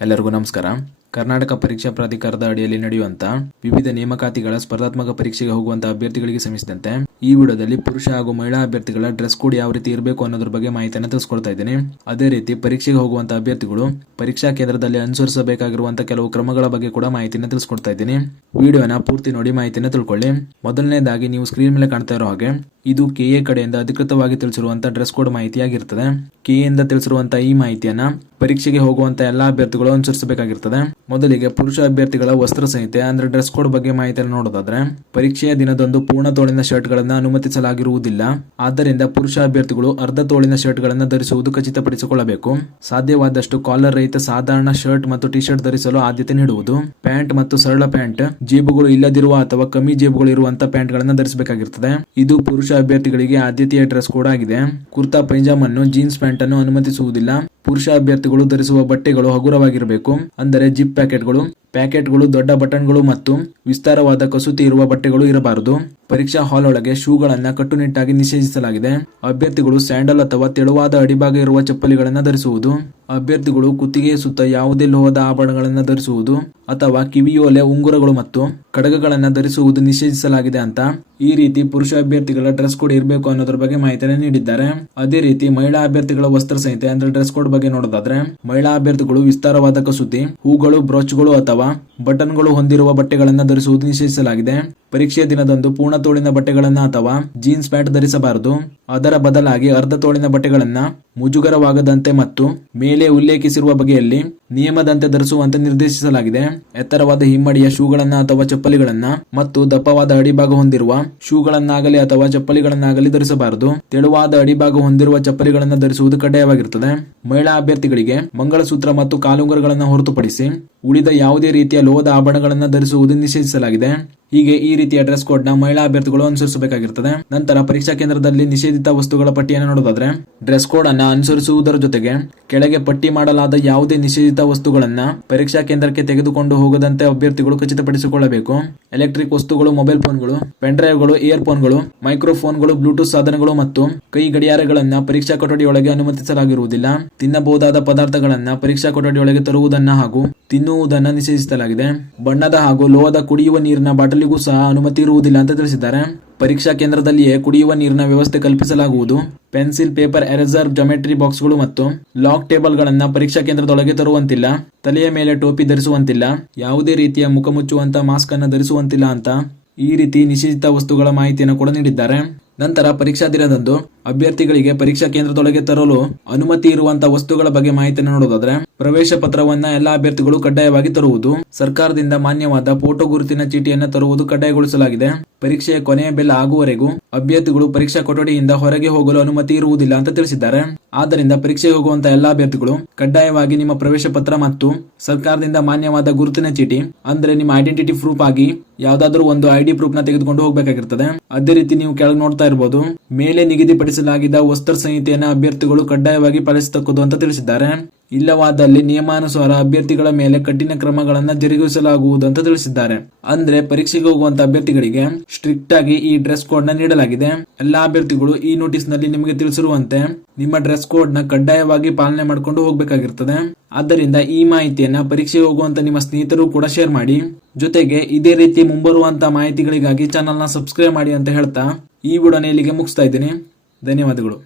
ಎಲ್ಲರಿಗೂ ನಮಸ್ಕಾರ. ಕರ್ನಾಟಕ ಪರೀಕ್ಷಾ ಪ್ರಾಧಿಕಾರದ ಅಡಿಯಲ್ಲಿ ನಡೆಯುವಂತ ವಿವಿಧ ನೇಮಕಾತಿಗಳ ಸ್ಪರ್ಧಾತ್ಮಕ ಪರೀಕ್ಷೆಗೆ ಹೋಗುವಂತಹ ಅಭ್ಯರ್ಥಿಗಳಿಗೆ ಸಂಬಂಧಿಸಿದಂತೆ ಈ ವಿಡಿಯೋದಲ್ಲಿ ಪುರುಷ ಹಾಗೂ ಮಹಿಳಾ ಅಭ್ಯರ್ಥಿಗಳ ಡ್ರೆಸ್ ಕೋಡ್ ಯಾವ ರೀತಿ ಇರಬೇಕು ಅನ್ನೋದ್ರ ಬಗ್ಗೆ ಮಾಹಿತಿಯನ್ನು ತಿಳಿಸ್ಕೊಡ್ತಾ ಇದ್ದೀನಿ. ಅದೇ ರೀತಿ ಪರೀಕ್ಷೆಗೆ ಹೋಗುವಂತಹ ಅಭ್ಯರ್ಥಿಗಳು ಪರೀಕ್ಷಾ ಕೇಂದ್ರದಲ್ಲಿ ಅನುಸರಿಸಬೇಕಾಗಿರುವಂತಹ ಕೆಲವು ಕ್ರಮಗಳ ಬಗ್ಗೆ ಕೂಡ ಮಾಹಿತಿಯನ್ನು ತಿಳಿಸ್ಕೊಡ್ತಾ ಇದ್ದೀನಿ. ವಿಡಿಯೋನ ಪೂರ್ತಿ ನೋಡಿ ಮಾಹಿತಿಯನ್ನು ತಿಳ್ಕೊಳ್ಳಿ. ಮೊದಲನೇದಾಗಿ ನೀವು ಸ್ಕ್ರೀನ್ ಮೇಲೆ ಕಾಣ್ತಾ ಇರೋ ಹಾಗೆ ಇದು ಕೆಎ ಕಡೆಯಿಂದ ಅಧಿಕೃತವಾಗಿ ತಿಳಿಸಿರುವಂತಹ ಡ್ರೆಸ್ ಕೋಡ್ ಮಾಹಿತಿಯಾಗಿರ್ತದೆ. ಕೆಎಯಿಂದ ತಿಳಿಸಿರುವಂತಹ ಈ ಮಾಹಿತಿಯನ್ನ ಪರೀಕ್ಷೆಗೆ ಹೋಗುವಂತಹ ಎಲ್ಲಾ ಅಭ್ಯರ್ಥಿಗಳು ಅನುಸರಿಸಬೇಕಾಗಿರ್ತದೆ. ಮೊದಲಿಗೆ ಪುರುಷ ಅಭ್ಯರ್ಥಿಗಳ ವಸ್ತ್ರ ಸಂಹಿತೆ ಅಂದ್ರೆ ಡ್ರೆಸ್ ಕೋಡ್ ಬಗ್ಗೆ ಮಾಹಿತಿಯನ್ನು ನೋಡೋದಾದ್ರೆ, ಪರೀಕ್ಷೆಯ ದಿನದಂದು ಪೂರ್ಣ ತೋಳಿನ ಶರ್ಟ್ ಗಳನ್ನ ಅನುಮತಿಸಲಾಗಿರುವುದಿಲ್ಲ. ಆದ್ದರಿಂದ ಪುರುಷ ಅಭ್ಯರ್ಥಿಗಳು ಅರ್ಧ ತೋಳಿನ ಶರ್ಟ್ ಗಳನ್ನ ಧರಿಸುವುದು ಖಚಿತಪಡಿಸಿಕೊಳ್ಳಬೇಕು. ಸಾಧ್ಯವಾದಷ್ಟು ಕಾಲರ್ ರಹಿತ ಸಾಧಾರಣ ಶರ್ಟ್ ಮತ್ತು ಟಿ ಶರ್ಟ್ ಧರಿಸಲು ಆದ್ಯತೆ ನೀಡುವುದು. ಪ್ಯಾಂಟ್ ಮತ್ತು ಸರಳ ಪ್ಯಾಂಟ್, ಜೇಬುಗಳು ಇಲ್ಲದಿರುವ ಅಥವಾ ಕಮ್ಮಿ ಜೇಬುಗಳು ಇರುವಂತಹ ಪ್ಯಾಂಟ್ ಗಳನ್ನ ಧರಿಸಬೇಕಾಗಿರ್ತದೆ. ಇದು ಪುರುಷ ಅಭ್ಯರ್ಥಿಗಳಿಗೆ ಆದ್ಯತೆಯ ಡ್ರೆಸ್ ಕೋಡ್ ಆಗಿದೆ. ಕುರ್ತಾ ಪೈಜಾಮನ್ನು, ಜೀನ್ಸ್ ಪ್ಯಾಂಟ್ ಅನ್ನು ಅನುಮತಿಸುವುದಿಲ್ಲ. ಪುರುಷ ಅಭ್ಯರ್ಥಿಗಳು ಧರಿಸುವ ಬಟ್ಟೆಗಳು ಹಗುರವಾಗಿರಬೇಕು. ಅಂದರೆ ಜಿಪ್ ಪ್ಯಾಕೆಟ್ಗಳು, ದೊಡ್ಡ ಬಟನ್ಗಳು ಮತ್ತು ವಿಸ್ತಾರವಾದ ಕಸೂತಿ ಇರುವ ಬಟ್ಟೆಗಳು ಇರಬಾರದು. ಪರೀಕ್ಷಾ ಹಾಲ್ ಒಳಗೆ ಶೂಗಳನ್ನ ಕಟ್ಟುನಿಟ್ಟಾಗಿ ನಿಷೇಧಿಸಲಾಗಿದೆ. ಅಭ್ಯರ್ಥಿಗಳು ಸ್ಯಾಂಡಲ್ ಅಥವಾ ತೆಳುವಾದ ಅಡಿಭಾಗ ಇರುವ ಚಪ್ಪಲಿಗಳನ್ನು ಧರಿಸುವುದು. ಅಭ್ಯರ್ಥಿಗಳು ಕುತ್ತಿಗೆಯ ಸುತ್ತ ಯಾವುದೇ ಲೋಹದ ಆಭರಣಗಳನ್ನು ಧರಿಸುವುದು ಅಥವಾ ಕಿವಿಯೋಲೆ, ಉಂಗುರಗಳು ಮತ್ತು ಕಡಗಗಳನ್ನು ಧರಿಸುವುದು ನಿಷೇಧಿಸಲಾಗಿದೆ ಅಂತ ಈ ರೀತಿ ಪುರುಷ ಅಭ್ಯರ್ಥಿಗಳ ಡ್ರೆಸ್ ಕೋಡ್ ಇರಬೇಕು ಅನ್ನೋದ್ರ ಬಗ್ಗೆ ಮಾಹಿತಿಯನ್ನು ನೀಡಿದ್ದಾರೆ. ಅದೇ ರೀತಿ ಮಹಿಳಾ ಅಭ್ಯರ್ಥಿಗಳ ವಸ್ತ್ರ ಸಂಹಿತೆ ಅಂದ್ರೆ ಡ್ರೆಸ್ ಕೋಡ್ ಬಗ್ಗೆ ನೋಡೋದಾದ್ರೆ, ಮಹಿಳಾ ಅಭ್ಯರ್ಥಿಗಳು ವಿಸ್ತಾರವಾದ ಕಸೂತಿ, ಹೂಗಳು, ಬ್ರೋಚ್ಗಳು ಅಥವಾ ಬಟನ್ಗಳು ಹೊಂದಿರುವ ಬಟ್ಟೆಗಳನ್ನು ಧರಿಸುವುದು ನಿಷೇಧಿಸಲಾಗಿದೆ. ಪರೀಕ್ಷೆಯ ದಿನದಂದು ಪೂರ್ಣ ತೋಳಿನ ಬಟ್ಟೆಗಳನ್ನ ಅಥವಾ ಜೀನ್ಸ್ ಪ್ಯಾಂಟ್ ಧರಿಸಬಾರದು. ಅದರ ಬದಲಾಗಿ ಅರ್ಧ ತೋಳಿನ ಬಟ್ಟೆಗಳನ್ನ ಮುಜುಗರವಾಗದಂತೆ ಮತ್ತು ಮೇಲೆ ಉಲ್ಲೇಖಿಸಿರುವ ಬಗೆಯಲ್ಲಿ ನಿಯಮದಂತೆ ಧರಿಸುವಂತೆ ನಿರ್ದೇಶಿಸಲಾಗಿದೆ. ಎತ್ತರವಾದ ಹಿಮ್ಮಡಿಯ ಶೂಗಳನ್ನ ಅಥವಾ ಚಪ್ಪಲಿಗಳನ್ನ ಮತ್ತು ದಪ್ಪವಾದ ಅಡಿಭಾಗ ಹೊಂದಿರುವ ಶೂಗಳನ್ನಾಗಲಿ ಅಥವಾ ಚಪ್ಪಲಿಗಳನ್ನಾಗಲಿ ಧರಿಸಬಾರದು. ತೆಳುವಾದ ಅಡಿಭಾಗ ಹೊಂದಿರುವ ಚಪ್ಪಲಿಗಳನ್ನು ಧರಿಸುವುದು ಕಡ್ಡಾಯವಾಗಿರುತ್ತದೆ. ಮಹಿಳಾ ಅಭ್ಯರ್ಥಿಗಳಿಗೆ ಮಂಗಳಸೂತ್ರ ಮತ್ತು ಕಾಲುಂಗರಗಳನ್ನು ಹೊರತುಪಡಿಸಿ ಉಳಿದ ಯಾವುದೇ ರೀತಿಯ ಲೋಹದ ಆಭರಣಗಳನ್ನು ಧರಿಸುವುದು ನಿಷೇಧಿಸಲಾಗಿದೆ. ಹೀಗೆ ಈ ರೀತಿಯ ಡ್ರೆಸ್ ಕೋಡ್ ನ ಮಹಿಳಾ ಅಭ್ಯರ್ಥಿಗಳು ಅನುಸರಿಸಬೇಕಾಗಿರುತ್ತದೆ. ನಂತರ ಪರೀಕ್ಷಾ ಕೇಂದ್ರದಲ್ಲಿ ನಿಷೇಧಿತ ವಸ್ತುಗಳ ಪಟ್ಟಿಯನ್ನು ನೋಡೋದಾದ್ರೆ, ಡ್ರೆಸ್ ಕೋಡ್ ಅನ್ನ ಅನುಸರಿಸುವುದರ ಜೊತೆಗೆ ಕೆಳಗೆ ಪಟ್ಟಿ ಮಾಡಲಾದ ಯಾವುದೇ ನಿಷೇಧಿತ ವಸ್ತುಗಳನ್ನ ಪರೀಕ್ಷಾ ಕೇಂದ್ರಕ್ಕೆ ತೆಗೆದುಕೊಂಡು ಹೋಗದಂತೆ ಅಭ್ಯರ್ಥಿಗಳು ಖಚಿತಪಡಿಸಿಕೊಳ್ಳಬೇಕು. ಎಲೆಕ್ಟ್ರಿಕ್ ವಸ್ತುಗಳು, ಮೊಬೈಲ್ ಫೋನ್ಗಳು, ಪೆನ್ ಡ್ರೈವ್ಗಳು, ಇಯರ್ಫೋನ್ಗಳು, ಮೈಕ್ರೋಫೋನ್ಗಳು, ಬ್ಲೂಟೂತ್ ಸಾಧನಗಳು ಮತ್ತು ಕೈ ಗಡಿಯಾರಗಳನ್ನ ಪರೀಕ್ಷಾ ಕೊಠಡಿಯೊಳಗೆ ಅನುಮತಿಸಲಾಗಿರುವುದಿಲ್ಲ. ತಿನ್ನಬಹುದಾದ ಪದಾರ್ಥಗಳನ್ನ ಪರೀಕ್ಷಾ ಕೊಠಡಿಯೊಳಗೆ ತರುವುದನ್ನ ಹಾಗೂ ತಿನ್ನುವುದನ್ನು ನಿಷೇಧಿಸಲಾಗಿದೆ. ಬಣ್ಣದ ಹಾಗೂ ಲೋಹದ ಕುಡಿಯುವ ನೀರಿನ ಬಾಟಲಿಗೂ ಸಹ ಅನುಮತಿ ಇರುವುದಿಲ್ಲ ಅಂತ ತಿಳಿಸಿದ್ದಾರೆ. ಪರೀಕ್ಷಾ ಕೇಂದ್ರದಲ್ಲಿಯೇ ಕುಡಿಯುವ ನೀರಿನ ವ್ಯವಸ್ಥೆ ಕಲ್ಪಿಸಲಾಗುವುದು. ಪೆನ್ಸಿಲ್, ಪೇಪರ್, ಎರೇಸರ್, ಜಾಮೆಟ್ರಿ ಬಾಕ್ಸ್ಗಳು ಮತ್ತು ಲಾಕ್ ಟೇಬಲ್ಗಳನ್ನ ಪರೀಕ್ಷಾ ಕೇಂದ್ರದೊಳಗೆ ತರುವಂತಿಲ್ಲ. ತಲೆಯ ಮೇಲೆ ಟೋಪಿ ಧರಿಸುವಂತಿಲ್ಲ. ಯಾವುದೇ ರೀತಿಯ ಮುಖ ಮುಚ್ಚುವಂತ ಮಾಸ್ಕ್ ಅನ್ನು ಧರಿಸುವಂತಿಲ್ಲ ಅಂತ ಈ ರೀತಿ ನಿಷೇಧಿತ ವಸ್ತುಗಳ ಮಾಹಿತಿಯನ್ನು ಕೂಡ ನೀಡಿದ್ದಾರೆ. ನಂತರ ಪರೀಕ್ಷಾ ದಿನದಂದು ಅಭ್ಯರ್ಥಿಗಳಿಗೆ ಪರೀಕ್ಷಾ ಕೇಂದ್ರದೊಳಗೆ ತರಲು ಅನುಮತಿ ಇರುವಂತಹ ವಸ್ತುಗಳ ಬಗ್ಗೆ ಮಾಹಿತಿಯನ್ನು ನೋಡೋದಾದ್ರೆ, ಪ್ರವೇಶ ಪತ್ರವನ್ನ ಎಲ್ಲಾ ಅಭ್ಯರ್ಥಿಗಳು ಕಡ್ಡಾಯವಾಗಿ ತರುವುದು. ಸರ್ಕಾರದಿಂದ ಮಾನ್ಯವಾದ ಫೋಟೋ ಗುರುತಿನ ಚೀಟಿಯನ್ನು ತರುವುದು ಕಡ್ಡಾಯಗೊಳಿಸಲಾಗಿದೆ. ಪರೀಕ್ಷೆಯ ಕೊನೆಯ ಬೆಲ್ ಆಗುವವರೆಗೂ ಅಭ್ಯರ್ಥಿಗಳು ಪರೀಕ್ಷಾ ಕೊಠಡಿಯಿಂದ ಹೊರಗೆ ಹೋಗಲು ಅನುಮತಿ ಇರುವುದಿಲ್ಲ ಅಂತ ತಿಳಿಸಿದ್ದಾರೆ. ಆದ್ದರಿಂದ ಪರೀಕ್ಷೆಗೆ ಹೋಗುವಂತಹ ಎಲ್ಲಾ ಅಭ್ಯರ್ಥಿಗಳು ಕಡ್ಡಾಯವಾಗಿ ನಿಮ್ಮ ಪ್ರವೇಶ ಪತ್ರ ಮತ್ತು ಸರ್ಕಾರದಿಂದ ಮಾನ್ಯವಾದ ಗುರುತಿನ ಚೀಟಿ ಅಂದ್ರೆ ನಿಮ್ಮ ಐಡೆಂಟಿಟಿ ಪ್ರೂಫ್ ಆಗಿ ಯಾವ್ದಾದ್ರು ಒಂದು ಐಡಿ ಪ್ರೂಫ್ ನ ತೆಗೆದುಕೊಂಡು ಹೋಗಬೇಕಾಗಿರ್ತದೆ. ಅದೇ ರೀತಿ ನೀವು ಕೆಳಗೆ ನೋಡ್ತಾ ಇರಬಹುದು, ಮೇಲೆ ನಿಗದಿಪಡಿಸಲಾಗಿದ್ದ ವಸ್ತ್ರ ಸಂಹಿತೆಯನ್ನು ಅಭ್ಯರ್ಥಿಗಳು ಕಡ್ಡಾಯವಾಗಿ ಪಾಲಿಸತಕ್ಕದ್ದು ಅಂತ ತಿಳಿಸಿದ್ದಾರೆ. ಇಲ್ಲವಾದಲ್ಲಿ ನಿಯಮಾನುಸಾರ ಅಭ್ಯರ್ಥಿಗಳ ಮೇಲೆ ಕಠಿಣ ಕ್ರಮಗಳನ್ನು ಜರುಗಿಸಲಾಗುವುದು ಅಂತ ತಿಳಿಸಿದ್ದಾರೆ. ಅಂದ್ರೆ ಪರೀಕ್ಷೆಗೆ ಹೋಗುವಂತ ಅಭ್ಯರ್ಥಿಗಳಿಗೆ ಸ್ಟ್ರಿಕ್ಟ್ ಆಗಿ ಈ ಡ್ರೆಸ್ ಕೋಡ್ ನ ನೀಡಲಾಗಿದೆ. ಎಲ್ಲಾ ಅಭ್ಯರ್ಥಿಗಳು ಈ ನೋಟಿಸ್ ನಲ್ಲಿ ನಿಮಗೆ ತಿಳಿಸಿರುವಂತೆ ನಿಮ್ಮ ಡ್ರೆಸ್ ಕೋಡ್ ನ ಕಡ್ಡಾಯವಾಗಿ ಪಾಲನೆ ಮಾಡಿಕೊಂಡು ಹೋಗಬೇಕಾಗಿರ್ತದೆ. ಆದ್ದರಿಂದ ಈ ಮಾಹಿತಿಯನ್ನ ಪರೀಕ್ಷೆಗೆ ಹೋಗುವಂತ ನಿಮ್ಮ ಸ್ನೇಹಿತರು ಕೂಡ ಶೇರ್ ಮಾಡಿ. ಜೊತೆಗೆ ಇದೇ ರೀತಿ ಮುಂಬರುವಂತಹ ಮಾಹಿತಿಗಳಿಗಾಗಿ ಚಾನೆಲ್ ನ ಸಬ್ಸ್ಕ್ರೈಬ್ ಮಾಡಿ ಅಂತ ಹೇಳ್ತಾ ಈ ವಿಡಿಯೋನ ಇಲ್ಲಿಗೆ ಮುಗಿಸ್ತಾ ಇದ್ದೀನಿ. ಧನ್ಯವಾದಗಳು.